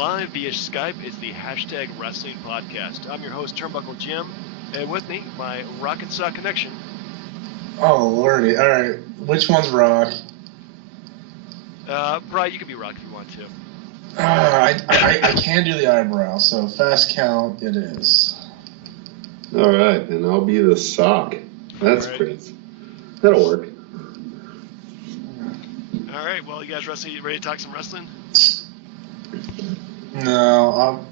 live via Skype. It's the Hashtag Wrestling Podcast. I'm your host, Turnbuckle Jim, and with me, my Rock and Sock connection. Oh, lordy. All right. Which one's Rock? Brian, you can be Rock if you want to. I can do the eyebrow, so fast count it is. All right, and I'll be the Sock. That's great. That'll work. All right, well, you guys ready to talk some wrestling? No,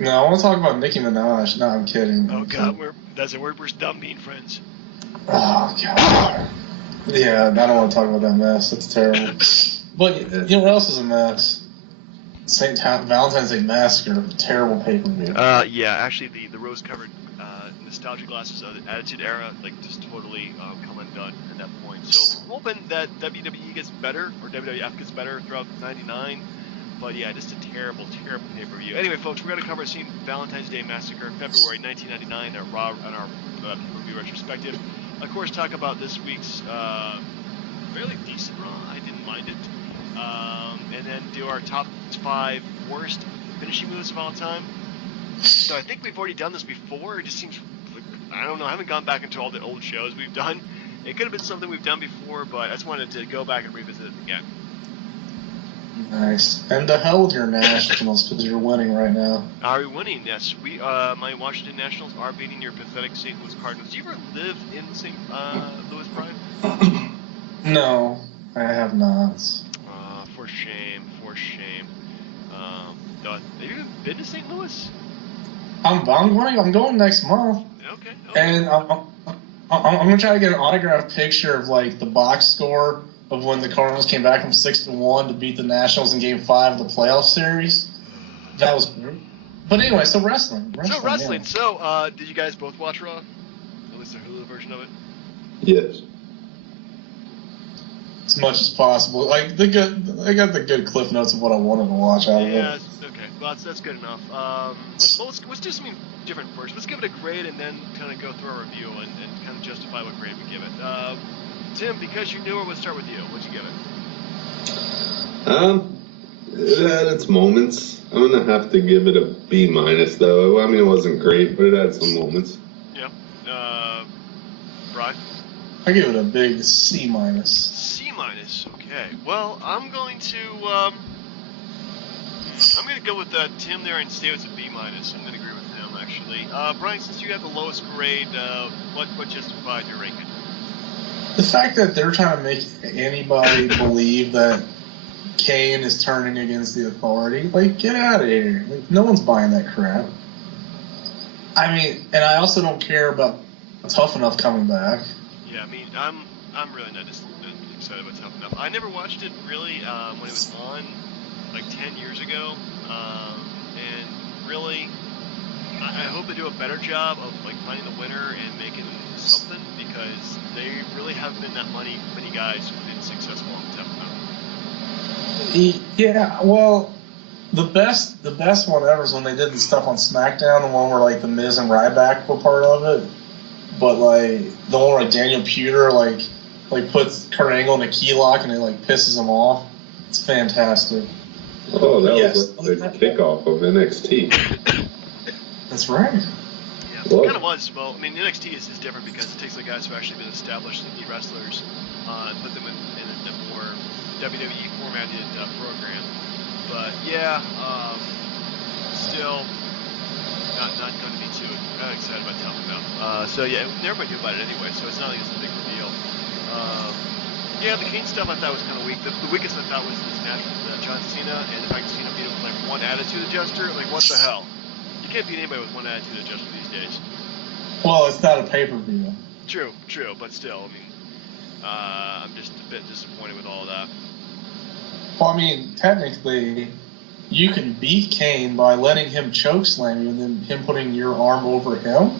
I want to talk about Nicki Minaj. No, I'm kidding. Oh, God, we're done being friends. Oh, God. Yeah, I don't want to talk about that mess. That's terrible. But you know what else is a mess? Valentine's Day Massacre, terrible pay-per-view. Yeah, actually, the rose-covered nostalgia glasses of the Attitude Era, just totally come undone at that point. So I'm hoping that WWE gets better, or WWF gets better throughout '99. But yeah, just a terrible, terrible pay-per-view. Anyway, folks, we're going to cover scene Valentine's Day Massacre, February 1999, on our pay-per-view retrospective. Of course, talk about this week's fairly decent Raw. I didn't mind it. And then do our top 5 worst finishing moves of all time. So I think we've already done this before. It just seems, I don't know, I haven't gone back into all the old shows we've done. It could have been something we've done before, but I just wanted to go back and revisit it again. Nice. And to hell with your Nationals, because you're winning right now. Are we winning? Yes. My Washington Nationals are beating your pathetic St. Louis Cardinals. Do you ever live in St. Louis, Brian? No, I have not. For shame. Have you even been to St. Louis? I'm going next month. Okay. And I'm gonna try to get an autographed picture of the box score of when the Cardinals came back from 6-1 to beat the Nationals in Game 5 of the playoff series. That was great. But anyway, so wrestling. Yeah. So, did you guys both watch Raw? At least the Hulu version of it? Yes. As much as possible. I got the good cliff notes of what I wanted to watch out of it. Yeah, okay. Well, that's good enough. Well, let's do something different first. Let's give it a grade and then kind of go through our review and kind of justify what grade we give it. Tim, because you're newer, let's start with you. What'd you give it? It had its moments. I'm going to have to give it a B-, though. I mean, it wasn't great, but it had some moments. Yeah. Brian? I give it a big C-. C-, okay. Well, I'm going to go with Tim there and stay with a B-. I'm going to agree with him, actually. Brian, since you have the lowest grade, what justified your ranking? The fact that they're trying to make anybody believe that Kane is turning against the authority, get out of here. No one's buying that crap. I mean, and I also don't care about Tough Enough coming back. Yeah, I mean, I'm really not just excited about Tough Enough. I never watched it really when it was on 10 years ago, and really, I hope they do a better job of finding the winner and making something, because they really haven't been that many guys who've been successful on Tough Enough. Yeah, well, the best one ever is when they did the stuff on SmackDown, the one where the Miz and Ryback were part of it. But the one where Daniel Puder puts Kurt Angle in a key lock and it pisses him off. It's fantastic. Oh, that was the kickoff of NXT. That's right. Yeah, it kind of was. Well, I mean, NXT is different because it takes the guys who have actually been established indie wrestlers and put them in a more WWE formatted program. But yeah, still not going to be too excited about Tough Enough. So yeah, everybody knew about it anyway, so it's not like it's a big reveal. Yeah, the Kane stuff I thought was kind of weak. The weakest I thought was this match with John Cena, and the fact that Cena beat him with one attitude adjuster. What the hell? You can't beat anybody with one attitude adjuster these days. Well, it's not a pay-per-view. True, but still, I mean, I'm just a bit disappointed with all of that. Well, I mean, technically, you can beat Kane by letting him chokeslam you and then him putting your arm over him.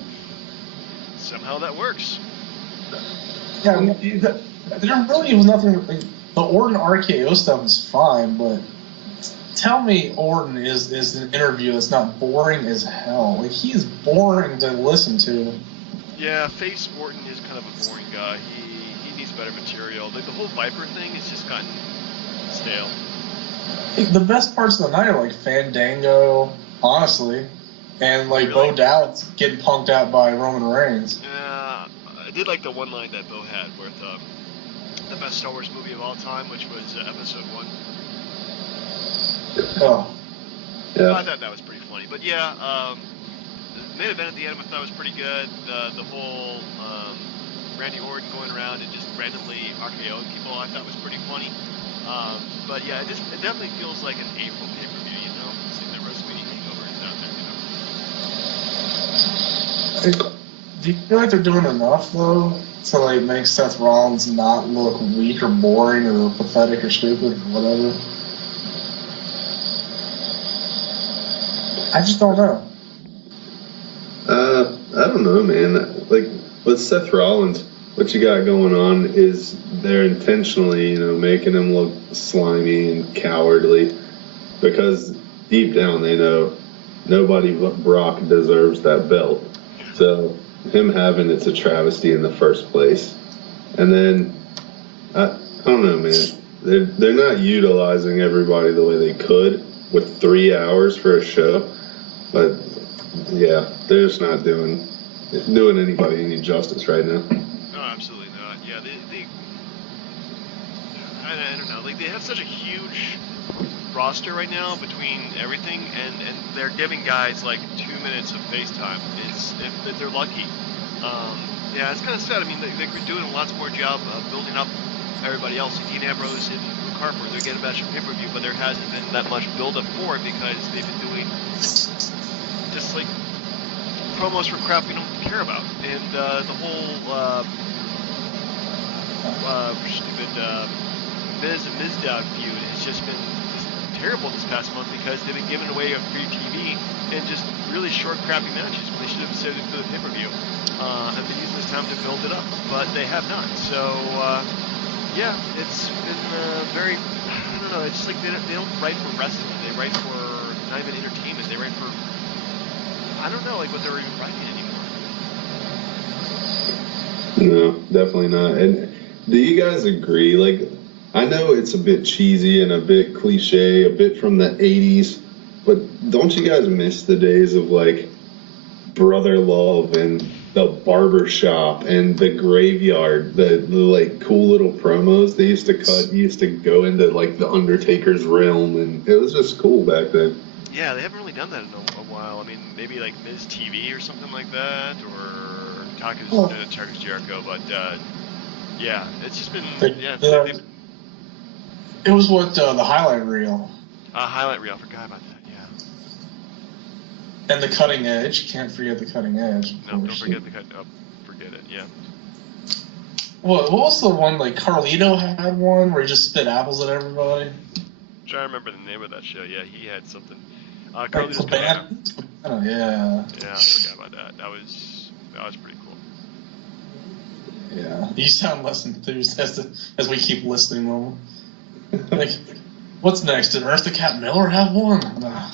Somehow that works. Yeah, I mean, there really was nothing. The Orton RKO stuff is fine, but tell me Orton is an interview that's not boring as hell. He is boring to listen to. Yeah, Face Orton is kind of a boring guy. He needs better material. The whole Viper thing has just gotten stale. The best parts of the night are like Fandango, honestly, and like Really? Bo Dallas getting punked out by Roman Reigns. I did like the one line that Bo had with the best Star Wars movie of all time, which was Episode 1. Oh, Yeah. I thought that was pretty funny. But yeah, the main event at the end I thought was pretty good. The whole Randy Orton going around and just randomly RKOing people I thought was pretty funny. But yeah, it definitely feels like an April pay-per-view, you know? It's like the WrestleMania hangover is out there, you know? do you feel like they're doing enough though to like make Seth Rollins not look weak or boring or pathetic or stupid or whatever? I just don't know. I don't know, man. Like with Seth Rollins, what you got going on is they're intentionally, making him look slimy and cowardly because deep down they know nobody but Brock deserves that belt. So him having it's a travesty in the first place. And then I don't know, man. They're not utilizing everybody the way they could with 3 hours for a show, but yeah, they're just not doing anybody any justice right now. No, absolutely not. Yeah, I don't know. Like they have such a huge roster right now between everything, and they're giving guys like 2 minutes of FaceTime. If they're lucky. Yeah, it's kind of sad. I mean, they're doing a lot more job of building up everybody else. Dean Ambrose and Luke Harper, they're getting a match of pay-per-view, but there hasn't been that much build-up for it because they've been doing just like promos for crap we don't care about, and the whole stupid Miz and Mizdow feud has just been terrible this past month because they've been giving away a free TV and just really short, crappy matches when they should have saved it for the pay-per-view. And been using this time to build it up, but they have not. So yeah, it's been very. I don't know. It's just like they don't write for wrestling. They write for not even entertainment. They write for. I don't know, like what they're even writing anymore. No, definitely not. And do you guys agree? Like, I know it's a bit cheesy and a bit cliche, a bit from the 80s, but don't you guys miss the days of like Brother Love and the barber shop and the graveyard, the like cool little promos they used to cut? You used to go into like the Undertaker's realm, and it was just cool back then. Yeah, they haven't really done that in a while. I mean, maybe like Miz TV or something like that, or Takus Jericho, but yeah, it's just been It was what the highlight reel. Highlight reel. I forgot about that. Yeah. And the cutting edge. Can't forget the cutting edge. No, don't forget the cut. Oh, forget it. Yeah. What was the one like Carlito had one where he just spit apples at everybody? I'm trying to remember the name of that show. Yeah, he had something. Carlito's band. Oh yeah. Yeah, I forgot about that. That was pretty cool. Yeah, you sound less enthused as we keep listening to them. Like, what's next? Did Eartha Cat Miller have one? Nah.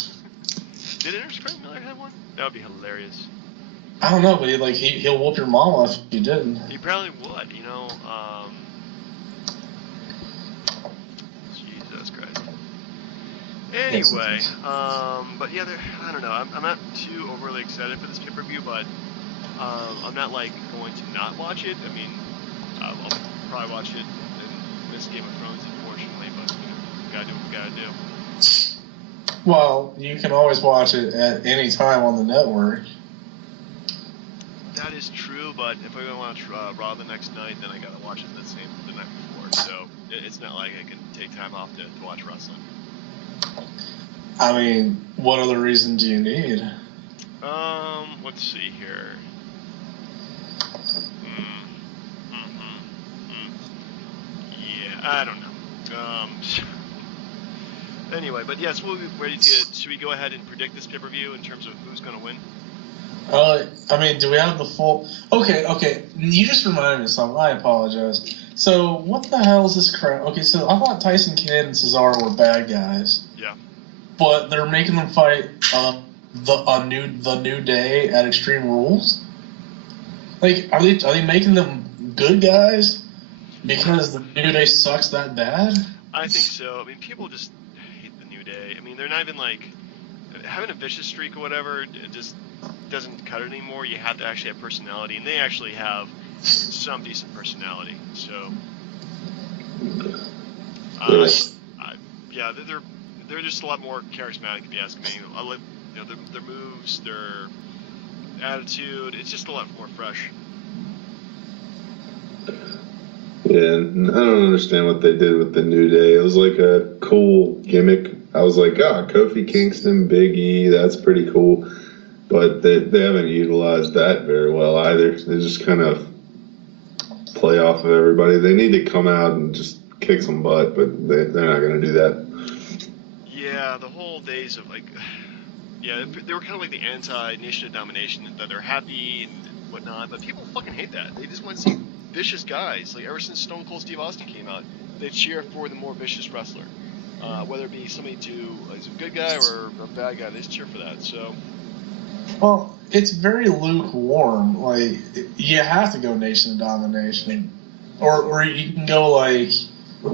Did Eartha Cat Miller have one? That would be hilarious. I don't know, but he'll whoop your mama if you didn't. He probably would, you know. Jesus Christ. Anyway, but yeah, I don't know. I'm not too overly excited for this pay-per-view, but I'm not like going to not watch it. I mean, I'll probably watch it and miss Game of Thrones, unfortunately, but gotta do what we gotta do. Well, you can always watch it at any time on the network. That is true, but if I'm gonna watch Raw the next night, then I gotta watch it the night before. So it's not like I can take time off to watch wrestling. I mean, what other reason do you need? Let's see here. Yeah, I don't know. Anyway, but yes, we'll be ready to. Should we go ahead and predict this pay-per-view in terms of who's going to win? I mean, do we have the full? Okay. You just reminded me of something. I apologize. So, what the hell is this crap? Okay, so I thought Tyson Kidd and Cesaro were bad guys. Yeah. But they're making them fight the New Day at Extreme Rules. Like, are they making them good guys because the New Day sucks that bad? I think so. I mean, people just hate Day. I mean, they're not even like having a vicious streak or whatever. It just doesn't cut it anymore. You have to actually have personality, and they actually have some decent personality. So, yeah, they're just a lot more charismatic, if you ask me. I like, you know, their moves, their attitude. It's just a lot more fresh. Yeah, I don't understand what they did with the New Day. It was like a cool gimmick. I was like, Kofi Kingston, Big E, that's pretty cool. But they haven't utilized that very well either. They just kind of play off of everybody. They need to come out and just kick some butt, but they're not going to do that. Yeah, the whole days of, like, yeah, they were kind of like the anti-Nation of Domination, that they're happy and whatnot, but people fucking hate that. They just want to see vicious guys. Like, ever since Stone Cold Steve Austin came out, they cheer for the more vicious wrestler. Whether it be somebody is a good guy or a bad guy, they just cheer for that. So, well, it's very lukewarm. Like, you have to go Nation of Domination, or you can go like,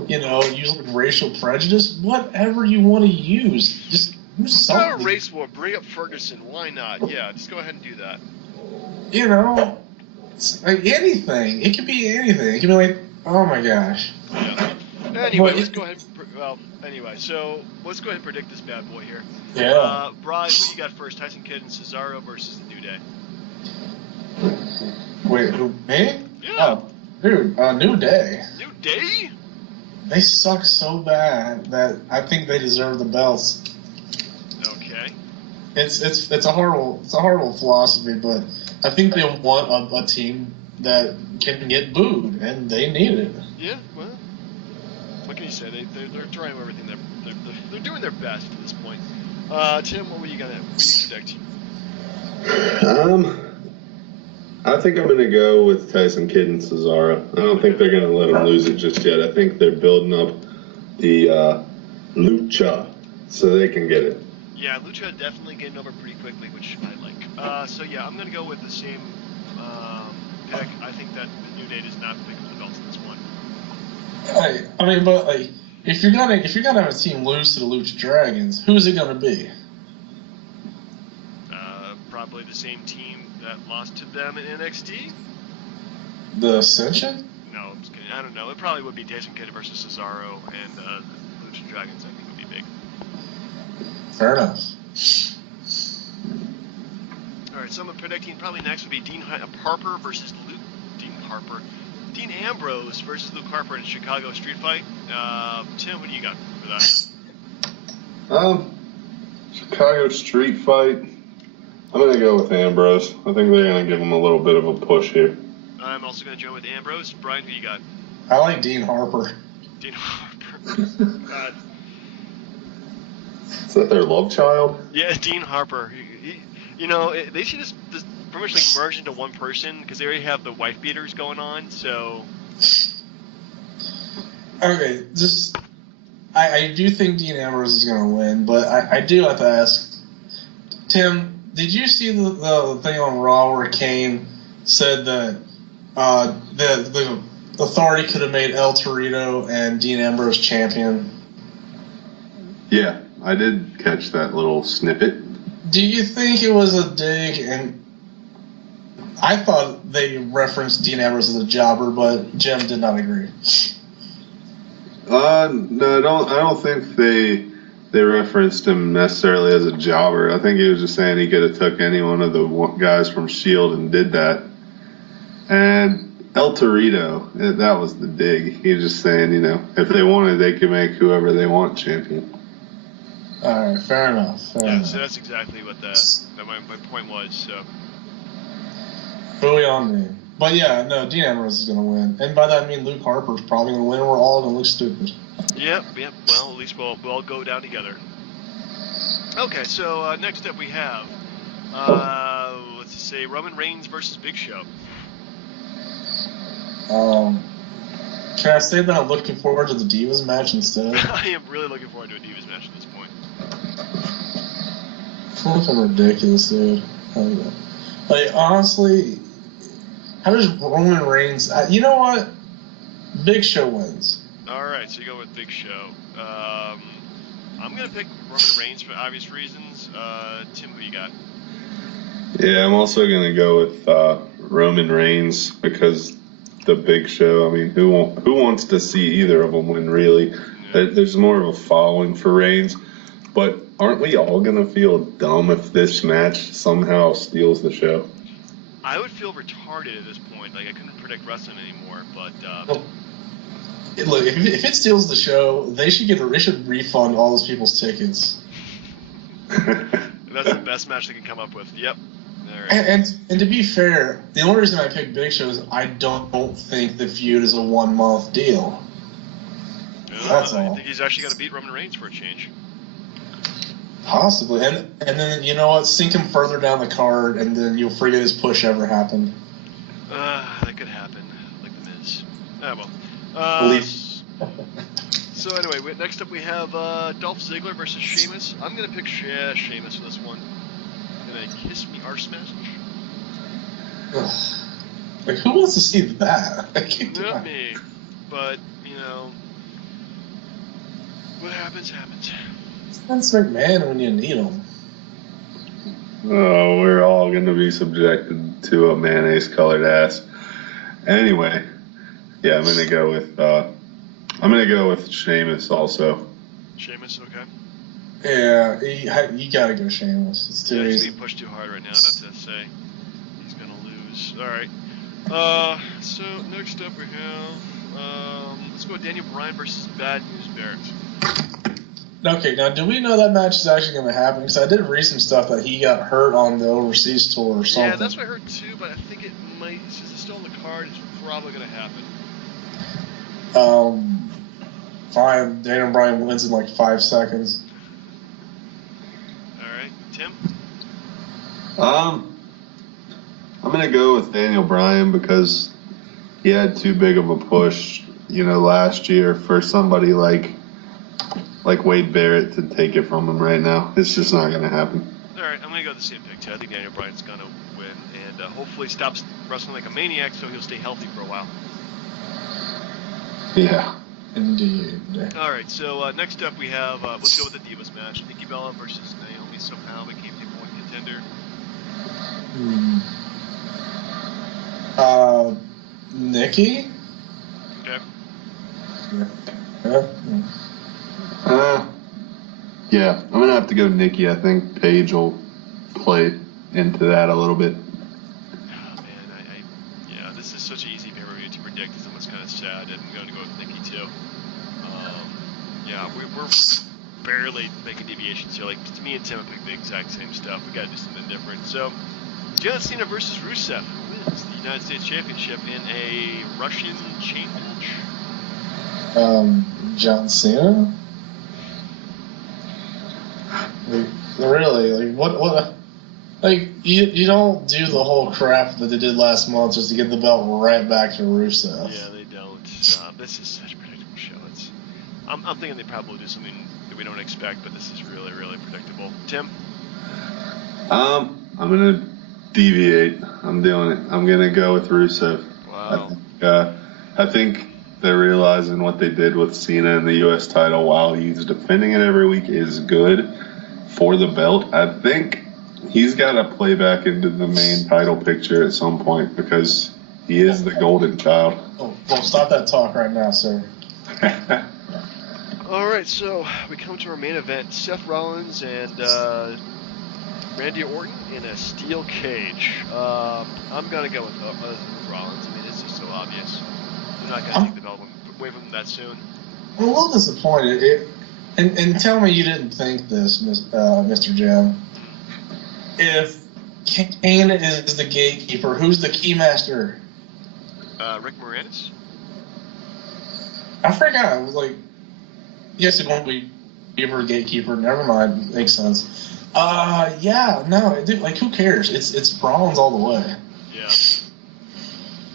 you know, use like racial prejudice. Whatever you want to use, just use something. race war. Bring up Ferguson. Why not? Yeah, just go ahead and do that. You know, it's like anything. It could be anything. It could be like, oh my gosh. Yeah. Anyway, let's go ahead. So let's go ahead and predict this bad boy here. Yeah. Brad, who you got first? Tyson Kidd and Cesaro versus the New Day. Wait, who, me? Yeah. Oh, dude, New Day. New Day? They suck so bad that I think they deserve the belts. Okay. It's a horrible philosophy, but I think they want a team that can get booed, and they need it. Yeah, well, what can you say? They're trying everything. They're doing their best at this point. Tim, what you predict? I think I'm going to go with Tyson Kidd and Cesaro. I don't think they're going to let them lose it just yet. I think they're building up the lucha so they can get it. Yeah, lucha definitely getting over pretty quickly, which I like. So yeah, I'm going to go with the same pick. I think that the New Day does not pick up the belts in this one. I mean, but like, if you're gonna have a team lose to the Lucha Dragons, who is it gonna be? Probably the same team that lost to them in NXT. The Ascension? No, I'm just kidding. I don't know. It probably would be Tyson Kidd versus Cesaro, and the Lucha Dragons, I think, would be big. Fair enough. All right, so I'm predicting probably next would be Dean Harper versus Dean Ambrose versus Luke Harper in a Chicago street fight. Tim, what do you got for that? Chicago street fight. I'm going to go with Ambrose. I think they're going to give him a little bit of a push here. I'm also going to join with Ambrose. Brian, who you got? I like Dean Harper. Dean Harper. God. Is that their love child? Yeah, Dean Harper. You know, they should just pretty much like merge into one person because they already have the wife beaters going on. So. Okay, I do think Dean Ambrose is going to win, but I do have to ask, Tim, did you see the thing on Raw where Kane said that the Authority could have made El Torito and Dean Ambrose champion? Yeah, I did catch that little snippet. Do you think it was a dig? And I thought they referenced Dean Ambrose as a jobber, but Jim did not agree. No, I don't think they referenced him necessarily as a jobber. I think he was just saying he could have took any one of the guys from S.H.I.E.L.D. and did that. And El Torito, that was the dig. He was just saying, you know, if they wanted, they could make whoever they want champion. All right, fair enough. So that's exactly what my point was. So. Fully on me. But yeah, no, Dean Ambrose is going to win. And by that I mean Luke Harper's probably going to win. We're all going to look stupid. Yep. Well, at least we'll all go down together. Okay, so next up we have, let's just say Roman Reigns versus Big Show. Can I say that I'm looking forward to the Divas match instead? I am really looking forward to a Divas match at this point. It's fucking ridiculous, dude. Like, honestly, how does Roman Reigns... you know what? Big Show wins. All right, so you go with Big Show. I'm gonna pick Roman Reigns for obvious reasons. Tim, who you got? Yeah, I'm also gonna go with Roman Reigns because the Big Show. I mean, who wants to see either of them win? Really, there's more of a following for Reigns, but aren't we all gonna feel dumb if this match somehow steals the show? I would feel retarded at this point. Like I couldn't predict wrestling anymore. But look, if it steals the show, they should refund all those people's tickets. That's the best match they can come up with. Yep. Right. And to be fair, the only reason I picked Big Show is I don't think the feud is a 1 month deal. That's all. I think he's actually going to beat Roman Reigns for a change. Possibly, and then you know what? Sink him further down the card, and then you'll forget his push ever happened. That could happen, like the Miz. Well. So anyway, next up we have Dolph Ziggler versus Sheamus. I'm gonna pick Sheamus for this one. Gonna kiss me arse message. Like, who wants to see that? Not me, but you know, what happens happens. That's McMahon when you need him. Oh, we're all going to be subjected to a mayonnaise-colored ass. Anyway, yeah, I'm going to go with Sheamus also. Sheamus, okay. Yeah, you gotta go Sheamus. It's too easy. He's being pushed too hard right now, not to say he's gonna lose. All right. So next up we have let's go with Daniel Bryan versus Bad News Barrett. Okay, now do we know that match is actually going to happen? Because I did read some stuff that he got hurt on the overseas tour or something. Yeah, that's what I heard too, but I think it might, since it's still on the card, it's probably going to happen. Fine. Daniel Bryan wins in like 5 seconds. All right, Tim? I'm going to go with Daniel Bryan because he had too big of a push, last year for somebody like Wade Barrett to take it from him right now. It's just not going to happen. All right, I'm going to go with the same pick, too. I think Daniel Bryan's going to win and hopefully stops wrestling like a maniac so he'll stay healthy for a while. Yeah. Indeed. All right, so next up we have, let's go with the Divas match. Nikki Bella versus Naomi somehow became the #1 contender. Nikki? Okay. Yeah, I'm going to have to go Nikki. I think Paige will play into that a little bit. Oh, man, yeah, this is such an easy pay-per-view to predict. It's almost kind of sad. I'm going to go with Nikki, too. Yeah, we're barely making deviations here. Like, me and Tim have picked the exact same stuff. We got to do something different. So, John Cena versus Rusev. Who wins the United States Championship in a Russian chain match? John Cena? Really? Like, what? Like, you don't do the whole crap that they did last month just to get the belt right back to Rusev. Yeah, they don't. This is such a predictable show. I'm thinking they probably do something that we don't expect, but this is really, really predictable. Tim? I'm going to deviate. I'm doing it. I'm going to go with Rusev. Wow. I think they're realizing what they did with Cena in the U.S. title while he's defending it every week is good for the belt. I think he's got to play back into the main title picture at some point because he is the golden child. Oh, well, stop that talk right now, sir. All right, so we come to our main event. Seth Rollins and Randy Orton in a steel cage. I'm going to go with Rollins. I mean, it's just so obvious. They're not going to take the belt away from them that soon. I'm a little disappointed. And tell me you didn't think this, Mr. Jim. If Kane is the gatekeeper, who's the keymaster? Rick Moranis? I forgot. It was like, yes, it won't be gatekeeper. Never mind. Makes sense. Yeah, no, dude, like, who cares? It's Rollins all the way. Yeah.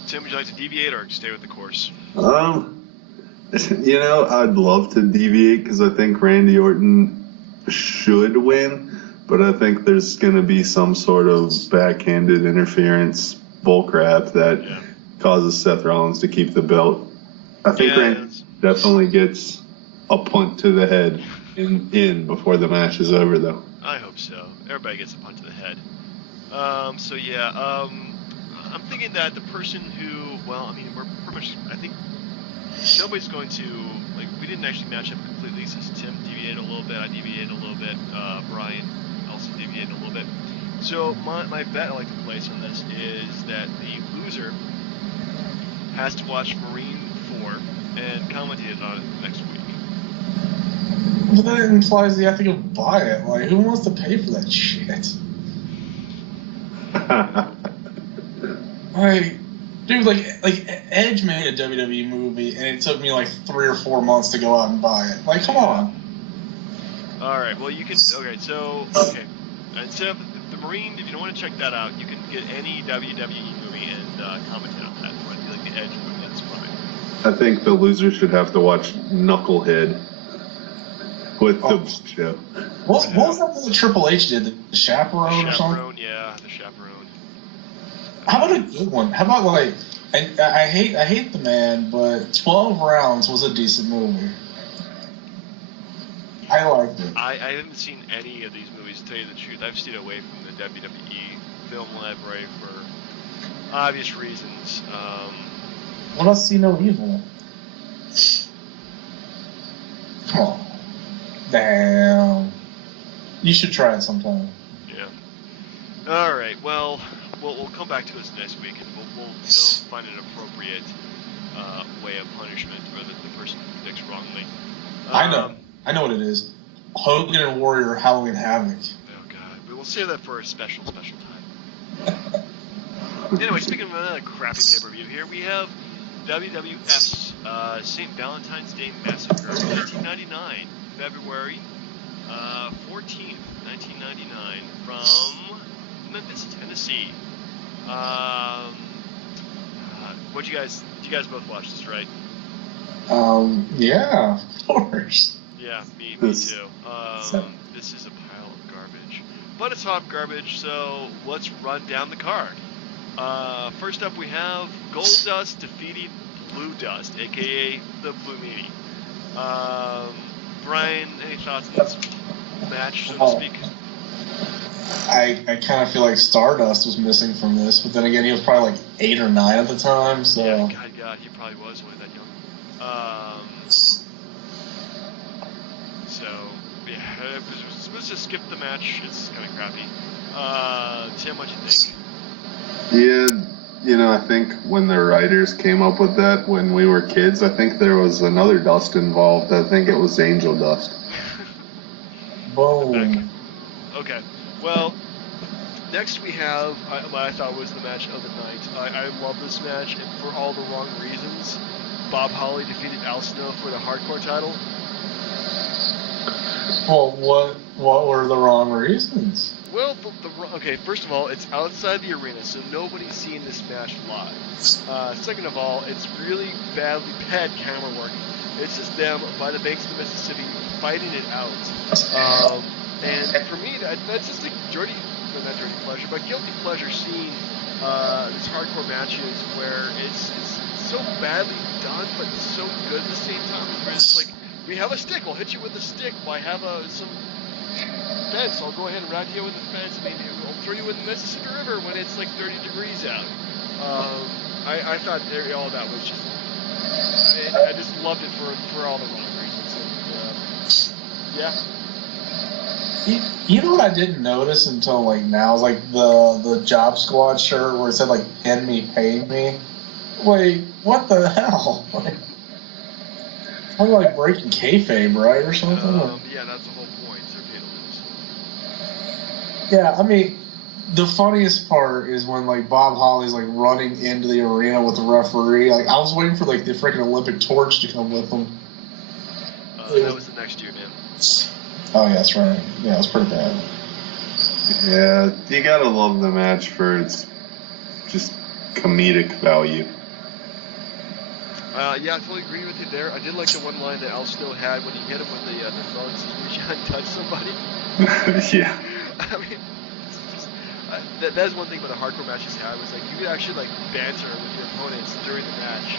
Tim, would you like to deviate or stay with the course? I'd love to deviate because I think Randy Orton should win, but I think there's going to be some sort of backhanded interference bullcrap that causes Seth Rollins to keep the belt. I think Randy definitely gets a punt to the head in before the match is over, though. I hope so. Everybody gets a punch to the head. So yeah, I'm thinking that the person who, well, I mean, we're pretty much, I think nobody's going to, like, we didn't actually match up completely since Tim deviated a little bit, I deviated a little bit, Brian also deviated a little bit. So my bet I like to place on this is that the loser has to watch Marine 4 and commentate on it next week. But that implies you have to go buy it. Like, who wants to pay for that shit? Like, dude, like Edge made a WWE movie, and it took me like 3 or 4 months to go out and buy it. Like, come on. All right. Well, you can. Okay. So instead of the Marine, if you don't want to check that out, you can get any WWE movie and commentate on that. If you want to do like the Edge movie, that's fine. I think the loser should have to watch Knucklehead with the show. What was that the Triple H did? The Chaperone or something? Yeah, the Chaperone. How about a good one? How about like, I hate the man, but 12 Rounds was a decent movie. I liked it. I haven't seen any of these movies, to tell you the truth. I've stayed away from the WWE film library for obvious reasons. What about See No Evil? Come on. Damn. You should try it sometime. Yeah. All right. Well, we'll come back to this next week, and we'll find an appropriate way of punishment for the person who predicts wrongly. I know what it is. Hogan and Warrior Halloween Havoc. Oh God, but we'll save that for a special time. Anyway, speaking of another crappy pay-per-view, here we have WWF's St. Valentine's Day Massacre, 1999, February 14th, 1999, from Memphis, Tennessee. You guys both watched this, right? Yeah, of course. Yeah, me too. This is a pile of garbage. But it's hot garbage, so let's run down the card. First up, we have Goldust defeating Blue Dust, a.k.a. the Blue Meanie. Brian, any thoughts on this match, so to speak? I kind of feel like Stardust was missing from this, but then again, he was probably like 8 or 9 at the time, so... Yeah, God, he probably was when that young. So, yeah, let's just skip the match. It's kind of crappy. Tim, what'd you think? Yeah, I think when the writers came up with that when we were kids, I think there was another dust involved. I think it was Angel Dust. Boom. Okay. Well, next we have what I thought was the match of the night. I love this match, and for all the wrong reasons. Bob Holly defeated Al Snow for the hardcore title. Well, what were the wrong reasons? Well, okay, first of all, it's outside the arena, so nobody's seeing this match live. Second of all, it's really bad camera work. It's just them by the banks of the Mississippi fighting it out. And for me, that's just a not dirty pleasure, but guilty pleasure seeing these hardcore matches where it's so badly done, but it's so good at the same time. Where it's like, we have a stick, we'll hit you with a stick. Well, I have some fence, I'll go ahead and ride you with the fence. I mean, I'll throw you in the Mississippi River when it's like 30 degrees out. I thought all that was just, I just loved it for all the wrong reasons. And, yeah. You know what I didn't notice until like now is like the Job Squad shirt where it said like "Pen me, pay me." Wait, what the hell? Probably like breaking kayfabe, right, or something? Yeah, that's the whole point. They're paid to lose. Yeah, I mean, the funniest part is when like Bob Holly's like running into the arena with the referee. Like I was waiting for like the freaking Olympic torch to come with him. That was the next year, man. Oh yeah, that's right. Yeah, it was pretty bad. Yeah, you gotta love the match for its just comedic value. Yeah, I totally agree with you there. I did like the one line that Al Snow had when he hit him with the phone since he hadn't touched somebody. Yeah. I mean, it's just, that is one thing about the hardcore matches had was like you could actually like banter with your opponents during the match,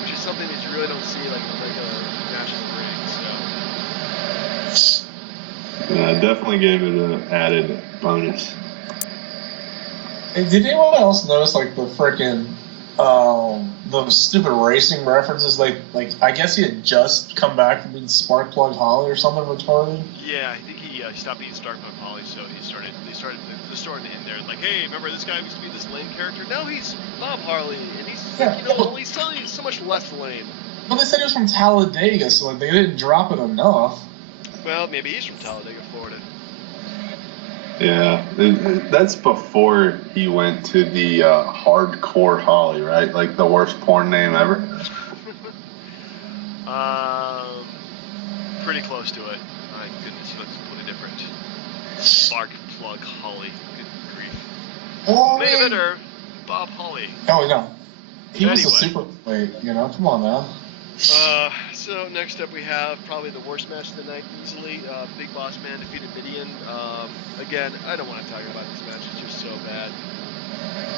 which is something that you really don't see like in a regular match in the ring. So Definitely gave it an added bonus. Hey, did anyone else notice like the freaking those stupid racing references? Like I guess he had just come back from being Sparkplug Holly or something retarded. Yeah, I think he stopped being Sparkplug Holly, so they started in there like, hey, remember this guy used to be this lame character? Now he's Bob Harley, and he's he's so much less lame. Well, they said he was from Talladega, so like they didn't drop it enough. Well, maybe he's from Talladega, Florida. Yeah, that's before he went to the Hardcore Holly, right? Like the worst porn name ever. Pretty close to it. My goodness, he looks completely different. Sparkplug Holly. Good grief. Oh, Main eventer, Bob Holly. Oh no, he was a super plate. Come on now. So next up we have probably the worst match of the night easily. Big Boss Man defeated Midian. Again, I don't want to talk about this match. It's just so bad.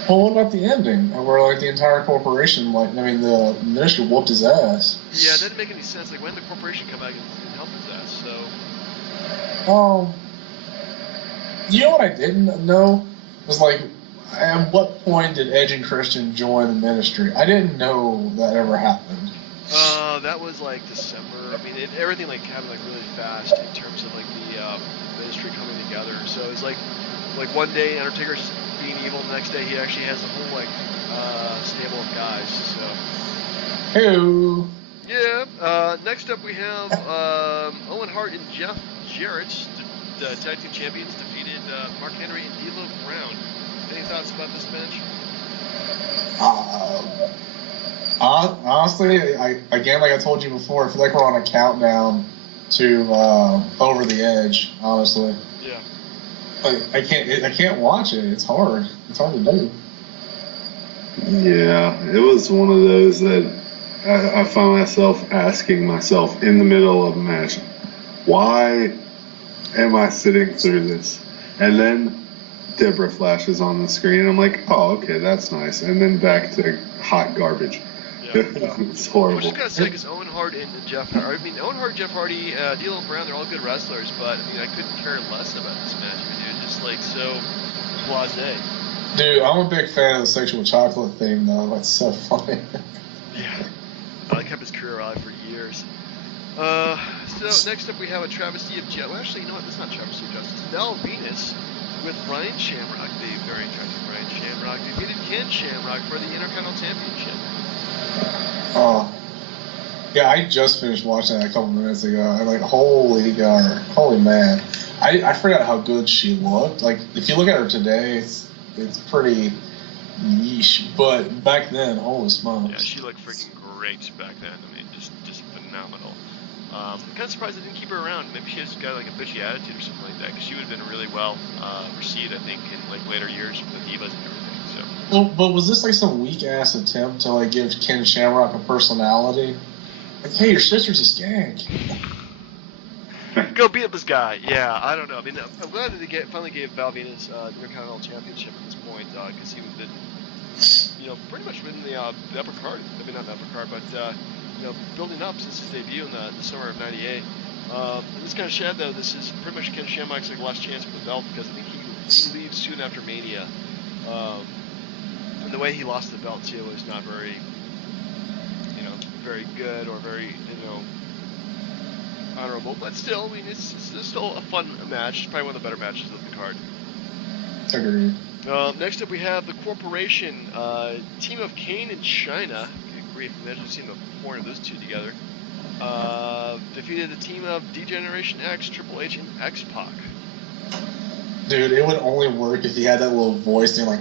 Well, what about the ending? Where like the entire corporation, the ministry whooped his ass. Yeah, that didn't make any sense. Like, when did the corporation come back and help his ass? So. You know what I didn't know was like, at what point did Edge and Christian join the ministry? I didn't know that ever happened. That was like December. I mean, everything like happened like really fast in terms of like the ministry coming together. So it was like one day Undertaker's being evil, the next day he actually has a whole like stable of guys. So. Hey. Yeah. Next up we have Owen Hart and Jeff Jarrett, the tag team champions, defeated Mark Henry and D'Lo Brown. Any thoughts about this match? Honestly, again, like I told you before, I feel like we're on a countdown to Over the Edge. Honestly, yeah. I can't watch it. It's hard. It's hard to do. Yeah, it was one of those that I found myself asking myself in the middle of a match, why am I sitting through this? And then Deborah flashes on the screen, and I'm like, oh, okay, that's nice. And then back to hot garbage. Yeah. It's horrible. I was just going to say, because Owen Hart and Jeff Hardy, Owen Hart, Jeff Hardy, D'Lo Brown, they're all good wrestlers, but, I couldn't care less about this match. Dude, just, like, so blasé. Dude, I'm a big fan of the sexual chocolate theme, though. That's so funny. Yeah. I kept his career alive for years. So next up we have a travesty of Well, actually, you know what? That's not travesty of justice. Val Venus with Ryan Shamrock, the very attractive Ryan Shamrock, defeated Ken Shamrock for the Intercontinental Championship. Oh. Yeah, I just finished watching that a couple minutes ago. I'm like, holy man. I forgot how good she looked. Like, if you look at her today, it's pretty niche. But back then, holy smokes. Yeah, she looked freaking great back then. Just phenomenal. I'm kind of surprised they didn't keep her around. Maybe she has got like a bitchy attitude or something like that, because she would have been really well received, I think, in like later years with the Divas and everything. So. Well, but was this like some weak ass attempt to like give Ken Shamrock a personality? Like, hey, your sister's a skank. Go beat up this guy. Yeah, I don't know. I'm glad that they finally gave Val Venus the Intercontinental Championship at this point, because he would have been, pretty much within the upper card. I mean, not the upper card, but building up since his debut in the summer of '98. It's kind of sad though. This is pretty much Ken Shamrock's like last chance for the belt, because I think he leaves soon after Mania. And the way he lost the belt too was not very, very good or very, honorable. But still, it's still a fun match. It's probably one of the better matches of the card. Agreed. Next up, we have the Corporation, team of Kane and China. Good grief, imagine seeing the four of those two together. Defeated the team of D-Generation X, Triple H, and X-Pac. Dude, it would only work if he had that little voice doing like.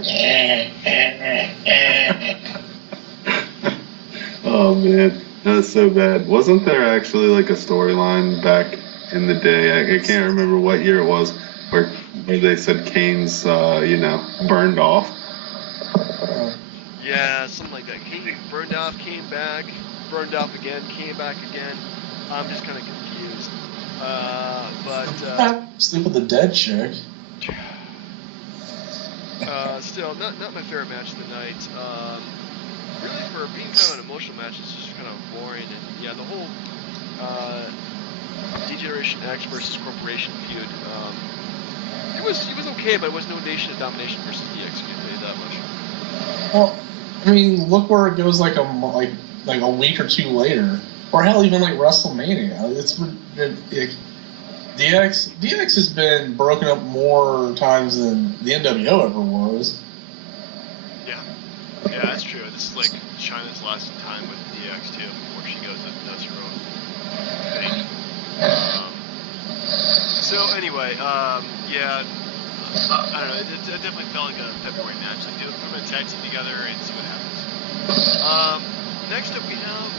Oh man, that's so bad. Wasn't there actually like a storyline back in the day? I can't remember what year it was, where they said Kane's, burned off. Yeah, something like that. Kane burned off, came back, burned off again, came back again. I'm just kind of confused. Sleep with the dead chick. Still, not my favorite match of the night. Really, for being kind of an emotional match, it's just kind of boring. And yeah, the whole D-Generation X versus Corporation feud. It was okay, but it was no Nation of Domination versus DX. You can tell you that much. Well, I mean, look where it goes like a week or two later, or hell, even like WrestleMania. It's DX has been broken up more times than the NWO ever was. Yeah, that's true. This is like China's last time with DX too before she goes and does her own thing. So anyway, yeah, I don't know. It definitely felt like a February match. Like, put them in a tag team together and see what happens. Next up we have,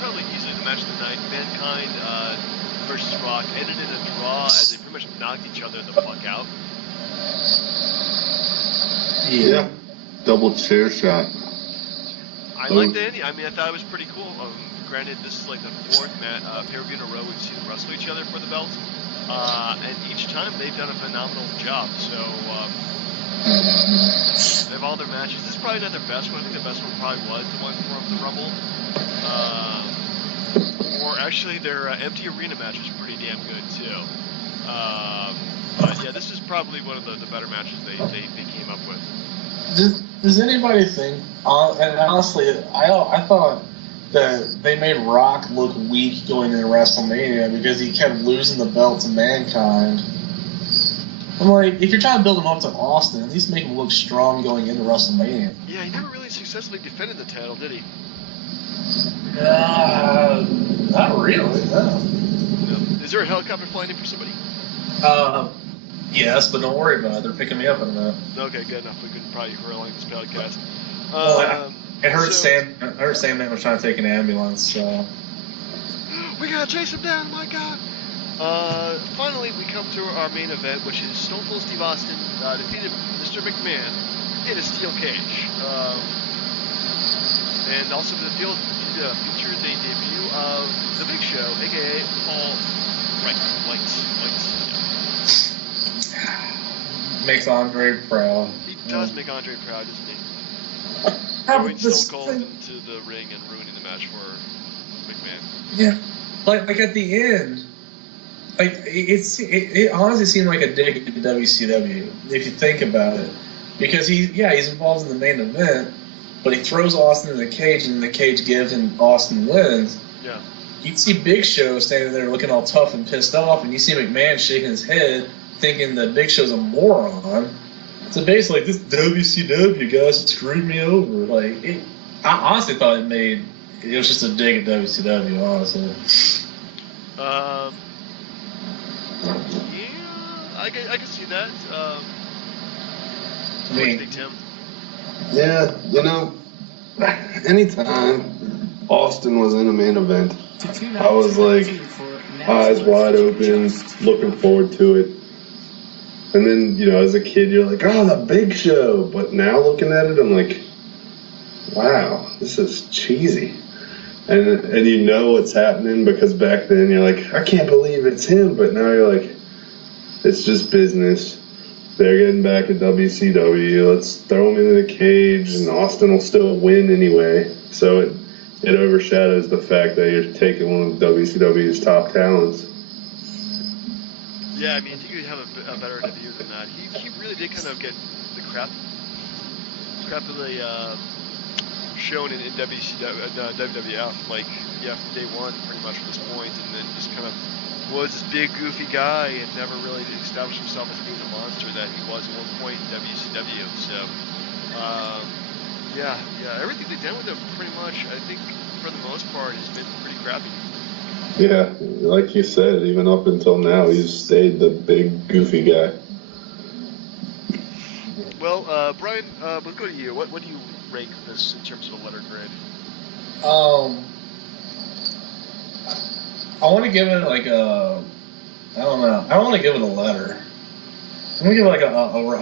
probably easily the match of the night. Mankind versus Rock ended in a draw as they pretty much knocked each other the fuck out. Yeah. Double chair shot. I liked the ending. I mean, I thought it was pretty cool. Granted, this is like the fourth pay-per-view in a row we've seen them wrestle each other for the belt. And each time they've done a phenomenal job. So they have all their matches. This is probably not their best one. I think the best one probably was the one from the Rumble. Or actually, their empty arena match was pretty damn good too. But yeah, this is probably one of the better matches they came up with. Does anybody think? And honestly, I thought that they made Rock look weak going into WrestleMania because he kept losing the belt to Mankind. I'm like, if you're trying to build him up to Austin, at least make him look strong going into WrestleMania. Yeah, he never really successfully defended the title, did he? Not really, no. Is there a helicopter flying in for somebody? Yes, but don't worry about it. They're picking me up in a minute. Okay, good enough. We could probably hurl this podcast. I heard Sandman was trying to take an ambulance, so... We gotta chase him down, my god! Finally, we come to our main event, which is Stone Cold Steve Austin defeated Mr. McMahon in a steel cage. And also the field featured the debut of The Big Show, a.k.a. Paul White. Yeah. Makes Andre proud. He does make Andre proud, doesn't he? Throwing Stone Cold into the ring and ruining the match for McMahon. Yeah, like at the end, like it honestly seemed like a dig at WCW if you think about it, because he's involved in the main event, but he throws Austin in the cage and the cage gives and Austin wins. Yeah. You'd see Big Show standing there looking all tough and pissed off, and you see McMahon shaking his head, thinking that Big Show's a moron. So basically, like, this WCW guys screwed me over. Like, I honestly thought it was just a dig at WCW, honestly. Yeah, I can see that. I mean, think, Tim? Yeah, anytime Austin was in a main event, I was like, eyes wide open, looking forward to it. And then, as a kid, you're like, oh, the Big Show. But now looking at it, I'm like, wow, this is cheesy. And you know what's happening because back then you're like, I can't believe it's him. But now you're like, it's just business. They're getting back at WCW. Let's throw him into the cage, and Austin will still win anyway. So it overshadows the fact that you're taking one of WCW's top talents. Yeah, I mean, I think you'd have a better debut than that. He really did kind of get the crap of the shown in WWF, like, from day one, pretty much from this point, and then just kind of was this big, goofy guy and never really established himself as being the monster that he was at one point in WCW. So, everything they've done with him, pretty much, I think, for the most part, has been pretty crappy. Yeah, like you said, even up until now, he's stayed the big, goofy guy. Well, Brian, we'll go to you. What do you rank this in terms of a letter grade? I want to give it like a, I don't know. I don't want to give it a letter. I'm gonna give it like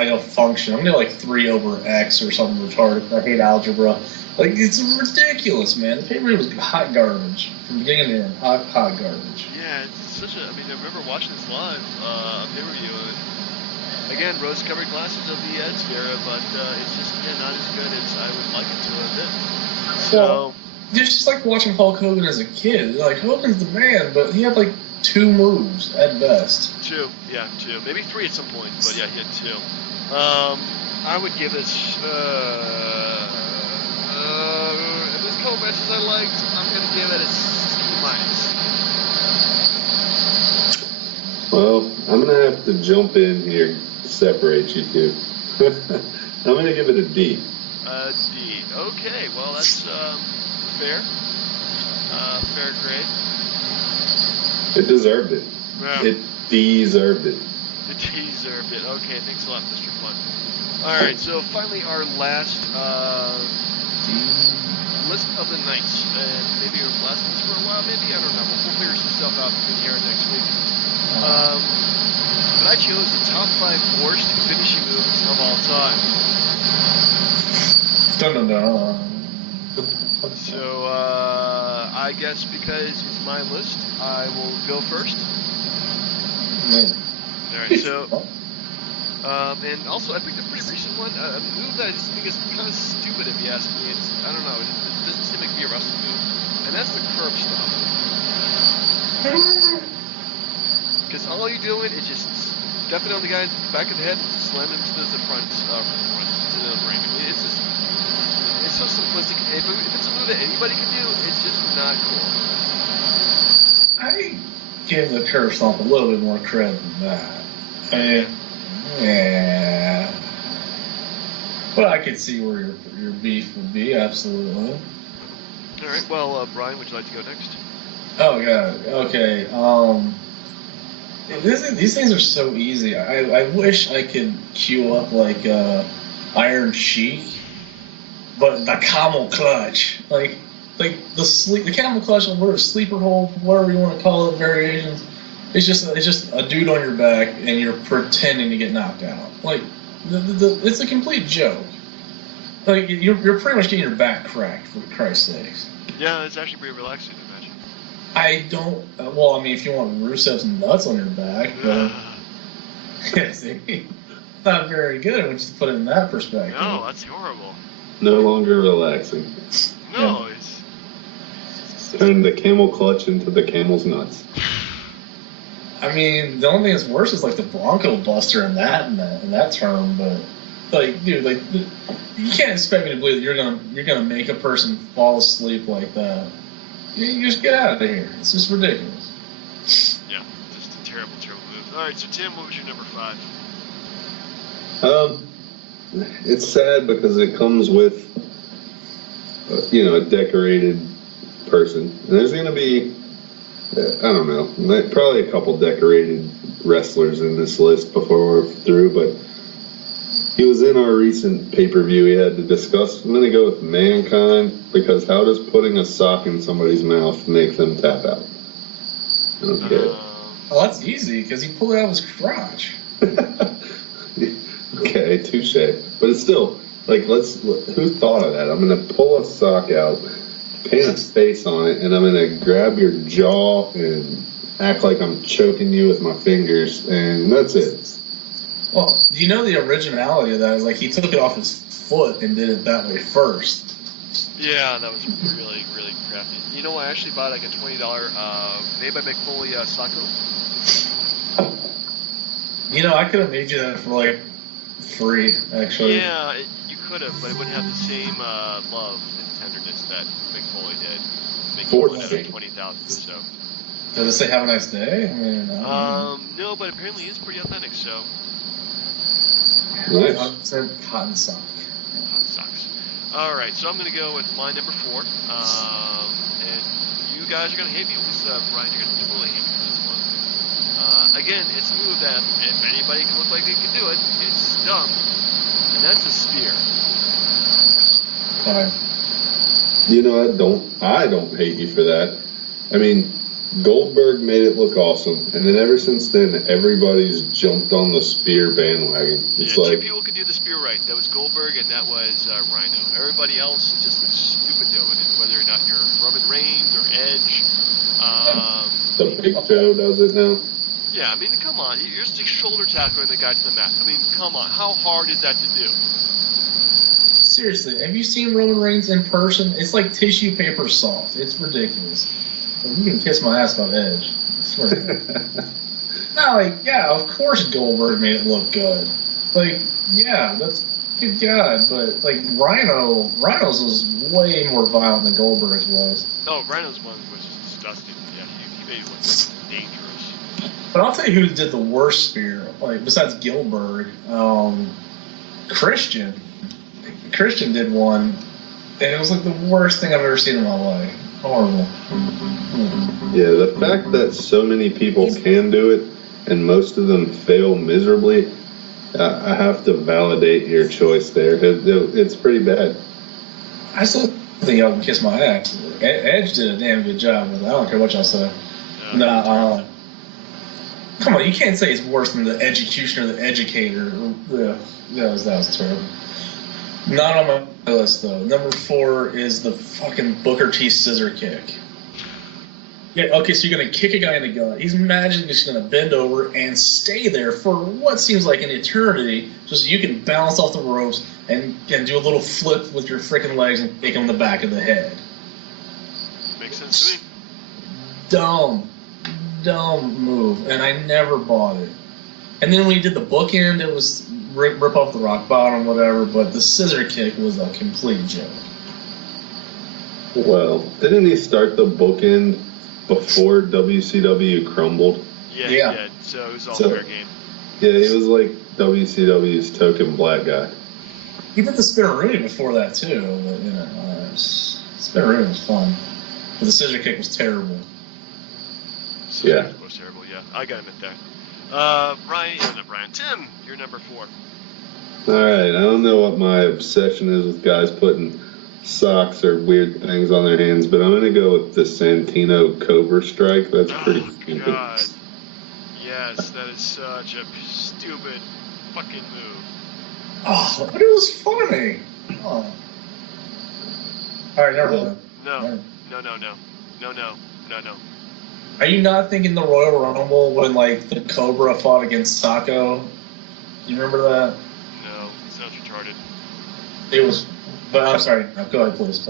a function. I'm gonna give it like 3 over X or something retarded. I hate algebra. Like, it's ridiculous, man. The pay-per-view was hot garbage from beginning to end. Hot garbage. Yeah, it's such a. I mean, I remember watching this live on pay-per-view, and again, rose-colored glasses of the Attitude Era, but it's just not as good as I would like it to have been. So it's just like watching Hulk Hogan as a kid. Like, Hogan's the man, but he had like 2 moves at best. 2, yeah, 2, maybe 3 at some point, but yeah, he had 2. I would give it. If there's a couple matches I liked, I'm gonna give it a C-. Well, I'm gonna have to jump in here, separate you two. I'm gonna give it a D. D. Okay, well that's fair. Fair grade. It deserved it. Yeah. It deserved it. It deserved it. Okay, thanks a lot, Mr. Fun. Alright, so finally our last list of the nights. And maybe our last ones for a while, maybe? I don't know. We'll figure some stuff out between here and next week. But I chose the top 5 worst finishing moves of all time. Dun, dun, dun. So, I guess because it's my list, I will go first. Alright, so, and also I picked a pretty recent one, a move that I just think is kind of stupid if you ask me. I don't know, it doesn't seem like be a wrestling move, and that's the curb stomp. Because all you're doing is just stepping on the guy's back of the head and slamming him to the front, to the ring. I mean, it's so simplistic. If it's a move that anybody can do, it's just not cool. I give the curve stomp a little bit more credit than that. I mean, yeah. But I could see where your beef would be, absolutely. Alright, well, Brian, would you like to go next? Oh, God. Okay. These things are so easy. I wish I could queue up, like, Iron Sheik, but the camel clutch. Like the camel clutch, or sleeper hold, whatever you want to call it, variations. It's just a dude on your back and you're pretending to get knocked out. Like it's a complete joke. Like you're pretty much getting your back cracked, for Christ's sakes. Yeah, it's actually pretty relaxing to imagine. I don't. Well, I mean, if you want Rusev's nuts on your back, but see, not very good when you put it in that perspective. No, that's horrible. No longer relaxing. No, Yeah. it's Turn the camel clutch into the camel's nuts. I mean, the only thing that's worse is like the Bronco Buster in that term, but like, dude, like you can't expect me to believe that you're gonna make a person fall asleep like that. You just get out of here. It's just ridiculous. Yeah, just a terrible, terrible move. All right, so Tim, what was your number 5? It's sad because it comes with, a decorated person. And there's going to be, I don't know, probably a couple decorated wrestlers in this list before we're through, but he was in our recent pay-per-view we had to discuss. I'm going to go with Mankind, because how does putting a sock in somebody's mouth make them tap out? I don't get it. Oh, that's easy, because he pulled it out of his crotch. Okay, touche. But it's still, like, who thought of that? I'm going to pull a sock out, paint a face on it, and I'm going to grab your jaw and act like I'm choking you with my fingers, and that's it. Well, you know the originality of that is like he took it off his foot and did it that way first. Yeah, that was really, really crappy. You know, I actually bought like a $20 made by McFoley Sacco. You know, I could have made you that for like free, actually. Yeah, you could have, but it wouldn't have the same love and tenderness that McFoley did. Making one out of 20,000 or so. Does it say "Have a nice day"? I mean, no, but apparently it's pretty authentic. So. Nice. 100% cotton sock. Cotton socks. All right, so I'm gonna go with my number 4. And you guys are gonna hate me. At least Brian, you're gonna totally hate me for this one. Again, it's a move that if anybody can look like they can do it, it's dumb, and that's a spear. Fine. I don't hate you for that. I mean, Goldberg made it look awesome, and then ever since then, everybody's jumped on the spear bandwagon. It's yeah, like 2 people could do the spear right. That was Goldberg, and that was Rhino. Everybody else just looks stupid doing it, whether or not you're Roman Reigns or Edge. the Big Show does it now. Yeah, I mean, come on. You're just shoulder tackling the guy to the mat. I mean, come on. How hard is that to do? Seriously, have you seen Roman Reigns in person? It's like tissue paper soft. It's ridiculous. You can kiss my ass about Edge. I swear to God. No, like, yeah, of course Goldberg made it look good. Like, yeah, that's good God, but like Rhino's was way more violent than Goldberg's was. Oh, Rhino's one was just disgusting. Yeah, he made it look dangerous. But I'll tell you who did the worst spear, like besides Gilbert, Christian. Christian did one, and it was like the worst thing I've ever seen in my life. Horrible. Yeah, the fact that so many people can do it and most of them fail miserably, I have to validate your choice there. It's pretty bad. I still think y'all can kiss my ass. Edge did a damn good job with it. I don't care what y'all say. No. Come on, you can't say it's worse than the executioner or the educator. Yeah, that was terrible. Not on my list, though. Number 4 is the fucking Booker T scissor kick. Yeah, okay, so you're going to kick a guy in the gut. He's imagining he's going to bend over and stay there for what seems like an eternity, just so you can bounce off the ropes and do a little flip with your freaking legs and kick him in the back of the head. Makes sense to me. Dumb move, and I never bought it. And then when he did the bookend, it was rip off the rock bottom, whatever, but the scissor kick was a complete joke. Well, didn't he start the bookend before WCW crumbled? Yeah, he did. So it was all fair game. Yeah, he was like WCW's token black guy. He did the Spinaroonie before that, too. But, you know, Spinaroonie was fun. But the scissor kick was terrible. Scissor kick was terrible, yeah. I gotta admit that. Tim, you're number 4. Alright, I don't know what my obsession is with guys putting socks or weird things on their hands, but I'm gonna go with the Santino Cobra Strike. That's pretty stupid. God. Yes, that is such a stupid fucking move. Oh, but it was funny. Oh. Alright, never mind. No. Are you not thinking the Royal Rumble when, like, the Cobra fought against Sacco? You remember that? No, it sounds retarded. It was, but I'm sorry. No, go ahead, please.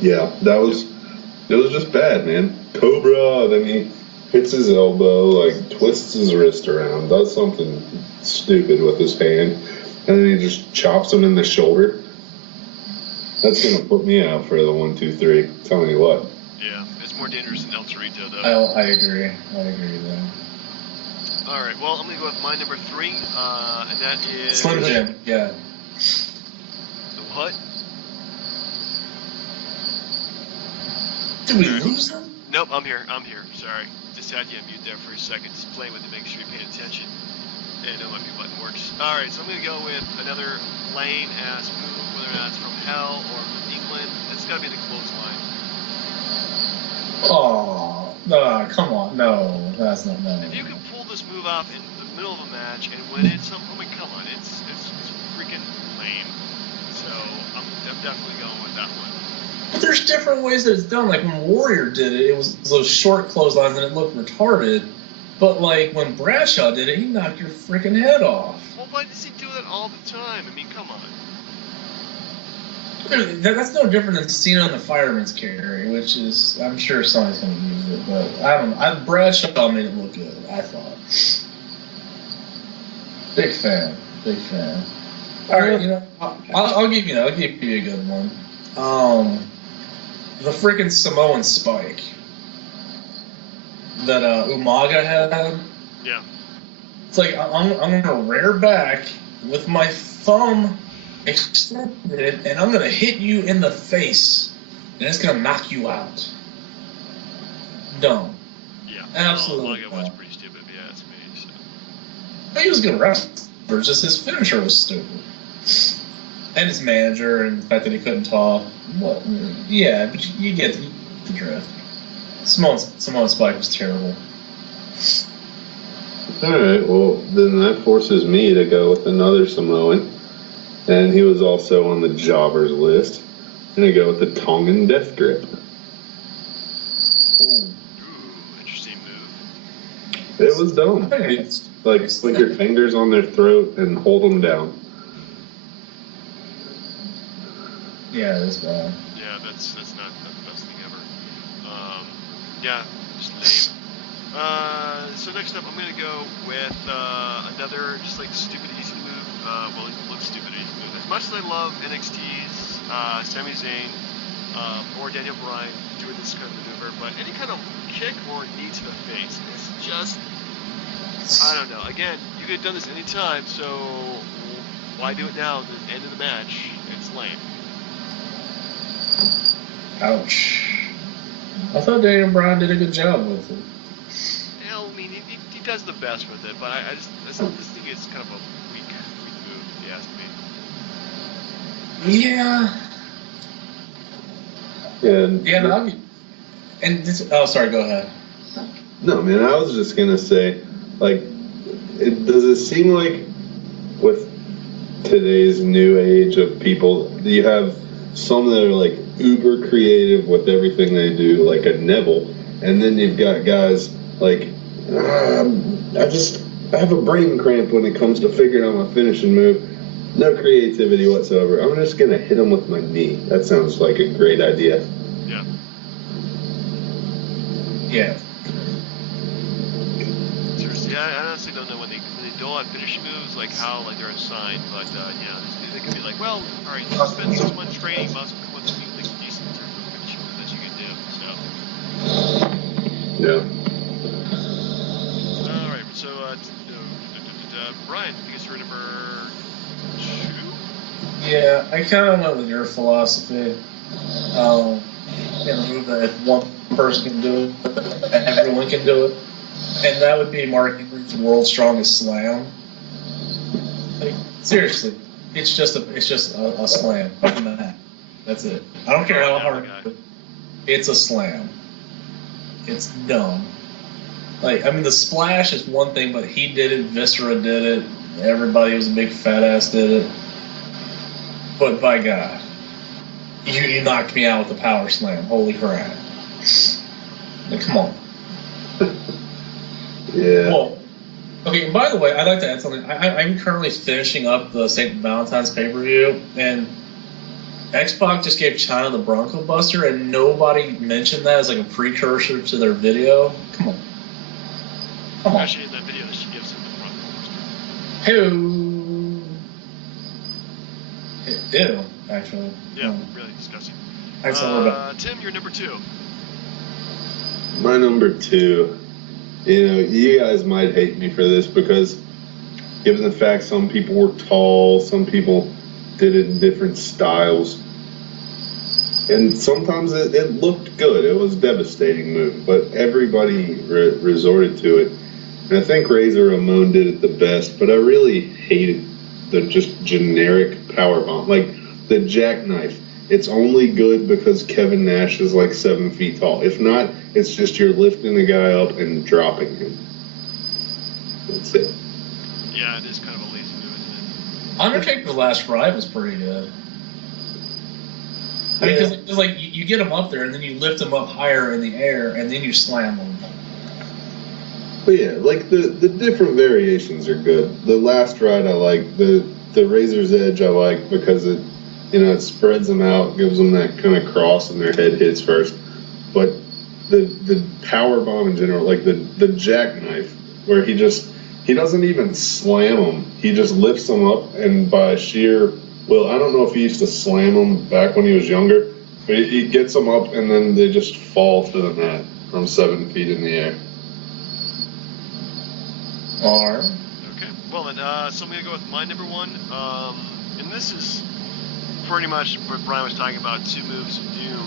Yeah, it was just bad, man. Cobra, then he hits his elbow, like twists his wrist around, does something stupid with his hand, and then he just chops him in the shoulder. That's gonna put me out for the 1, 2, 3. Tell me what. Yeah, it's more dangerous than El Torito, though. I agree with that. All right, well, I'm gonna go with my number 3, and that is Slim Jim. Yeah. The what? Did we lose them? Nope, I'm here. Sorry, just had you on mute there for a second, just playing with it, make sure you're paying attention. And I know my mute button works. All right, so I'm gonna go with another lame ass move. Whether or not it's from hell or from England, it's got to be the clothesline. Oh, no, come on. No, that's not nice. If you can pull this move off in the middle of a match and win it, I mean, come on, it's freaking lame. So I'm definitely going with that one. But there's different ways that it's done. Like when Warrior did it, it was those short clotheslines and it looked retarded. But like when Bradshaw did it, he knocked your freaking head off. Well, why does he do that all the time? I mean, come on. That's no different than Cena on the fireman's carry, which is, I'm sure somebody's going to use it, but Bradshaw made it look good, I thought. Big fan. All right, you know, I'll give you a good one. The freaking Samoan spike that Umaga had. Yeah. It's like I'm gonna rear back with my thumb extended, and I'm gonna hit you in the face, and it's gonna knock you out. Dumb. Yeah. Absolutely. Umaga was pretty stupid, but yeah, that's me. So. But he was a good wrestler. Just his finisher was stupid. And his manager, and the fact that he couldn't talk. Well, yeah, but you get the drift. Samoan Spike was terrible. Alright, well, then that forces me to go with another Samoan. And he was also on the jobbers list. I'm going to go with the Tongan Death Grip. Ooh, interesting move. It was dumb. Like, put your fingers on their throat and hold them down. Yeah, it was bad. Yeah, that's not the best thing ever. Yeah, just lame. So next up, I'm gonna go with another just like stupid easy move. Well, it looks stupid easy move. As much as I love NXT's Sami Zayn or Daniel Bryan doing this kind of maneuver, but any kind of kick or knee to the face, it's just, I don't know. Again, you could have done this any time, so why do it now? The end of the match, it's lame. Ouch. I thought Daniel Bryan did a good job with it. I mean, he does the best with it, but I just think it's kind of a weak move, if you ask me. Yeah. Yeah. And this, oh, sorry. Go ahead. No, man. I was just gonna say, like, does it seem like with today's new age of people, you have some that are like uber creative with everything they do, like a Neville, and then you've got guys like, I have a brain cramp when it comes to figuring out my finishing move. No creativity whatsoever. I'm just gonna hit him with my knee. That sounds like a great idea. Yeah. Yeah. Seriously, I honestly don't know when they dole out finishing moves, like how like they're assigned, but yeah, they could be like, well, all right, you spend 6 months training, must come with something like decent in terms of finishing moves that you can do. So. Yeah. All right, so Brian, I guess you're number 2. Yeah, I kind of went with your philosophy. In a move that if one person can do it, everyone can do it, and that would be Mark Henry's World's Strongest Slam. Like, seriously, it's just a slam. That's it. I don't care how hard. It's a slam. It's dumb. Like, I mean, the splash is one thing, but he did it. Viscera did it. Everybody was a big fat ass did it. But by God, you knocked me out with the power slam. Holy crap! Like, come on. Yeah. Well, okay. By the way, I'd like to add something. I'm currently finishing up the St. Valentine's pay-per-view, and X-Pac just gave China the Bronco Buster, and nobody mentioned that as like a precursor to their video. Come on. Come on. Actually, in that video, she gives him the Bronco Buster. Ew, actually. Yeah, really disgusting. Tim, you're number 2. My number 2. You know, you guys might hate me for this because, given the fact some people were tall, some people did it in different styles, and sometimes it looked good. It was a devastating move, but everybody resorted to it. And I think Razor Ramon did it the best, but I really hated the just generic power bomb, like the jackknife. It's only good because Kevin Nash is like 7 feet tall. If not, it's just you're lifting the guy up and dropping him. That's it. Yeah, it is kind of a lazy move, isn't it? Undertaker's last ride was pretty good. I mean, because like you get him up there and then you lift him up higher in the air and then you slam him. But yeah, like the different variations are good. The last ride I like. The Razor's Edge I like because it, you know, it spreads them out, gives them that kind of cross, and their head hits first. But the power bomb in general, like the jackknife, where he doesn't even slam them. He just lifts them up, and by sheer will, I don't know if he used to slam them back when he was younger, but he gets them up, and then they just fall to the mat from 7 feet in the air. All right. Okay. Well, then, so I'm going to go with my number 1. And this is pretty much what Brian was talking about, 2 moves of doom.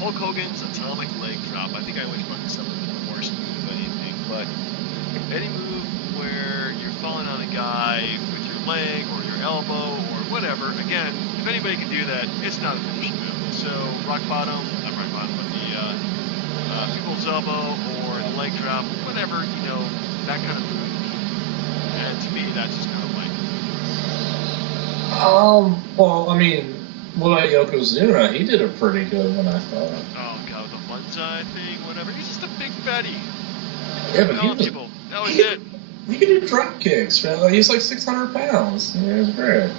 Hulk Hogan's atomic leg drop. I think I always brought this up as the worst move of anything, but any move where you're falling on a guy with your leg or your elbow or whatever, again, if anybody can do that, it's not a finishing move. So not rock bottom, but the people's elbow or the leg drop, whatever, you know, that kind of move. And to me, that's just kind of like. Well, I mean, what about Yokozuna? He did a pretty good one, I thought. Oh god, with the banzai thing, whatever. He's just a big fatty. Yeah, but people. That was it. He could do drop kicks, man. He's like 600 pounds. Yeah, it was great.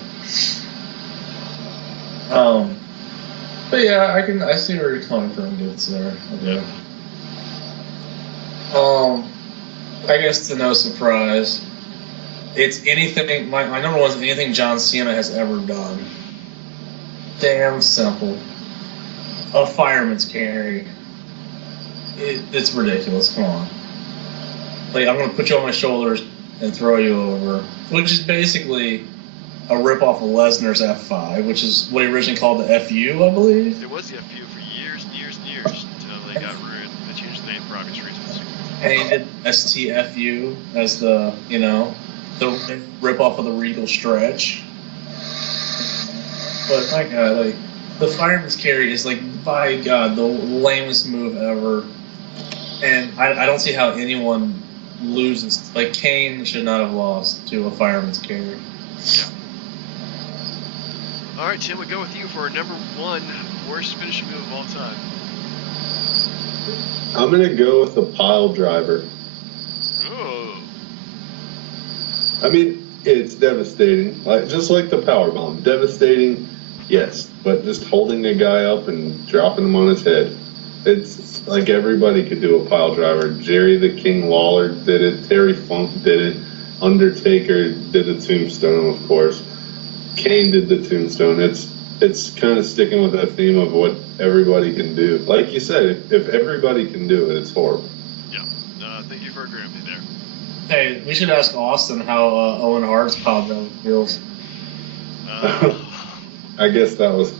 But yeah, I see where you're coming from, good sir. Okay. I guess to no surprise, it's anything. My number one is anything John Cena has ever done. Damn simple. A fireman's carry. It's ridiculous. Come on. Like, I'm gonna put you on my shoulders and throw you over, which is basically a ripoff of Lesnar's F5, which is what he originally called the FU, I believe. It was the FU for years and years and years until they got ruined. They changed the name for obvious reasons. And he did STFU as the ripoff of the Regal Stretch. But my God, like, the fireman's carry is, like, by God, the lamest move ever. And I don't see how anyone loses. Like, Kane should not have lost to a fireman's carry. Yeah. All right, Tim, we go with you for number one worst finishing move of all time. I'm gonna go with the pile driver. Oh. I mean, it's devastating, just like the power bomb. Devastating, yes, but just holding a guy up and dropping him on his head. It's like everybody could do a pile driver. Jerry the King Lawler did it. Terry Funk did it. Undertaker did the tombstone, of course. Kane did the tombstone. It's kind of sticking with that theme of what everybody can do. Like you said, if everybody can do it, it's horrible. Yeah. Thank you for agreeing with me there. Hey, we should ask Austin how Owen Hart's pile driver feels. I guess that was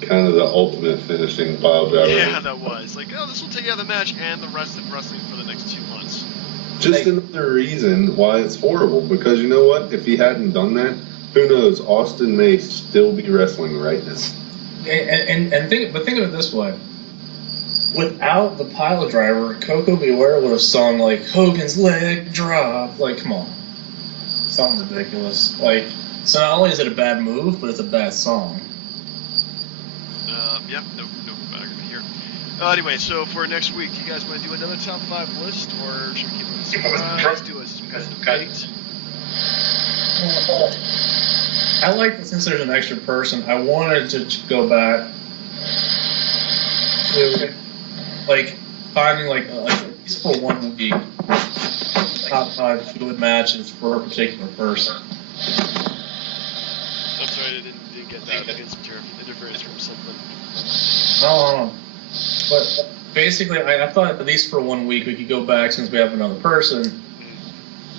kind of the ultimate finishing pile driver. Yeah, that was. Like, oh, this will take you out of the match and the rest of wrestling for the next 2 months. Just another reason why it's horrible, because you know what? If he hadn't done that, who knows? Austin may still be wrestling right now. And think of it this way. Without the pile driver, Coco Beware would have sung, like, Hogan's leg drop. Like, come on. Something ridiculous. Like, so not only is it a bad move, but it's a bad song. Yeah, no argument here. Anyway, so for next week, you guys want to do another top 5 list, or should we keep it a surprise? Do a competitive debate? I like that since there's an extra person, I wanted to go back to, like, finding, like, at least for 1 week, top 5 good matches for a particular person. I'm sorry, I didn't get that. I get some interference from something. No. But basically, I thought at least for 1 week we could go back, since we have another person,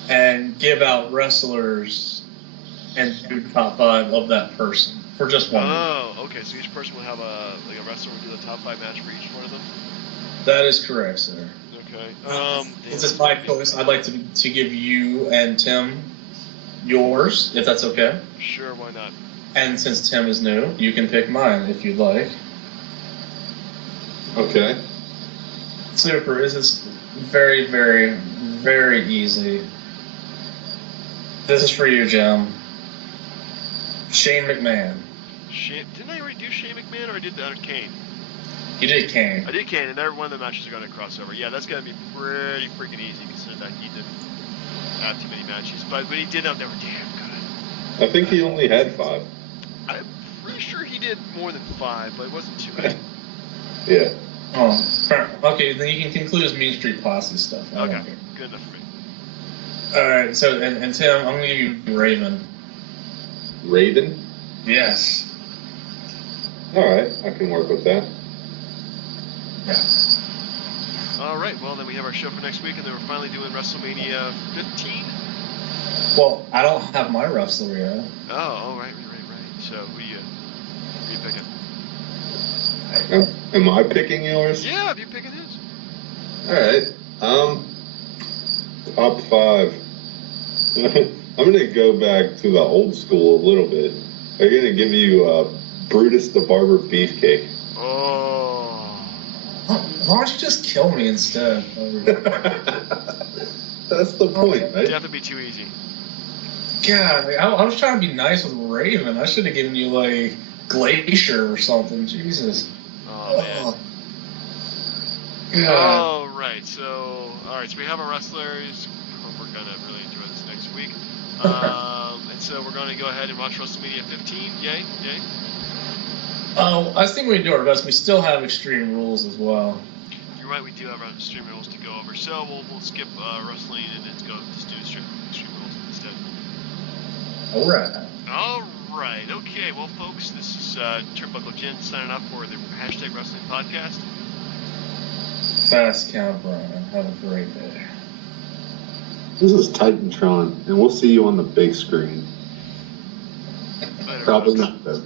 and give out wrestlers and do top 5 of that person for just 1 week. Oh, okay. So each person will have a wrestler will do the top 5 match for each one of them? That is correct, sir. Okay. Since it's my choice, I'd like to give you and Tim yours, if that's okay. Sure, why not? And since Tim is new, you can pick mine if you'd like. Okay. Super. This is very, very, very easy. This is for you, Jim. Shane McMahon. Didn't I already do Shane McMahon, or I did that Kane? You did Kane. I did Kane, and every one of the matches are going to cross over. Yeah, that's going to be pretty freaking easy, considering that he didn't have too many matches. But when he did them, they were damn good. I think he only had 5. I'm pretty sure he did more than 5, but it wasn't too many. Yeah. Oh, fair. Okay, then you can conclude his Mean Street Posse stuff. Okay, good enough for me. Alright, so, and Tim, I'm going to give you Raven. Raven? Yes. Alright, I can work with that. Yeah. Alright, well then we have our show for next week, and then we're finally doing WrestleMania 15. Well, I don't have my wrestler yet. Oh, right. So, who you picking? Am I picking yours? Yeah, if you're picking his. Alright. Top 5. I'm gonna go back to the old school a little bit. I'm gonna give you Brutus the Barber Beefcake. Oh. Why don't you just kill me instead? That's the point, right? It'd have to be too easy. God, I was trying to be nice with Raven. I should have given you, like, Glacier or something. Jesus. Oh, man. God. Alright, so we have our wrestlers. We're going to really enjoy this next week. And so we're going to go ahead and watch WrestleMania 15. Yay? I think we can do our best. We still have Extreme Rules as well. You're right, we do have our Extreme Rules to go over. So we'll skip wrestling and let's go just do Extreme Rules instead. Alright, okay. Well, folks, this is Turnbuckle Jen signing off for the #Wrestling Podcast. Fast count, Brian. Have a great day. This is Titantron, and we'll see you on the big screen. Later, Probably folks. not, though.